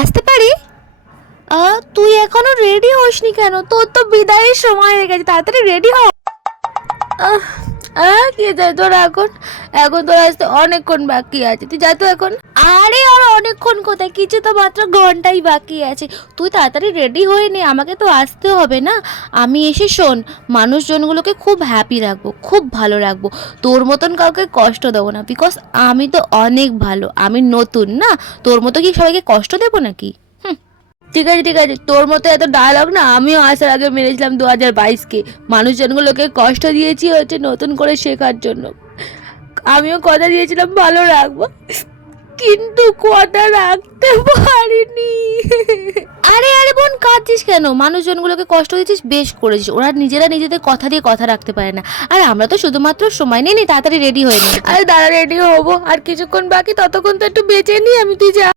আসতে পারি? তুই এখনো রেডি হসনি কেন? তোর তো বিদায়ের সময় হয়ে গেছে, তাড়াতাড়ি রেডি হ। আহ কি যাই তোর এখন? এখন তোর আসতে অনেকক্ষণ বাকি আছে, তুই যা তো এখন। আরে আর অনেকক্ষণ কোথায়, কিছু তো মাত্র ঘন্টাই বাকি আছে। তুই তাড়াতাড়ি রেডি হয়ে নে, আমাকে তো আসতে হবে না। আমি এসে শোন, মানুষজনগুলোকে খুব হ্যাপি রাখবো, খুব ভালো রাখবো। তোর মতন কাউকে কষ্ট দেবো না, বিকজ আমি তো অনেক ভালো, আমি নতুন না। তোর মতো কি সবাইকে কষ্ট দেবো নাকি? ঠিক আছে ঠিক আছে, তোর মতো এত ডায়লগ না আমিও আসার আগে মেরেছিলাম 2022-কে। মানুষজনগুলোকে কষ্ট দিয়েছি হচ্ছে নতুন করে শেখার জন্য। আমিও কথা দিয়েছিলাম ভালো রাখবো, কিন্তু কথা রাখতে পারিনি। আরে আরে বোন, কাঁদছিস কেন? মানুষজনগুলোকে কষ্ট দিচ্ছিস, বেশ করেছিস। ওরা নিজেরা নিজেদের কথা দিয়ে কথা রাখতে পারে না। আর আমরা তো শুধুমাত্র সময় নিয়ে নি, তাড়াতাড়ি রেডি হয়ে নি। আরে দাঁড়া, রেডি হবো, আর কিছুক্ষণ বাকি, ততক্ষণ তো একটু বেঁচে নি আমি, তুই যা।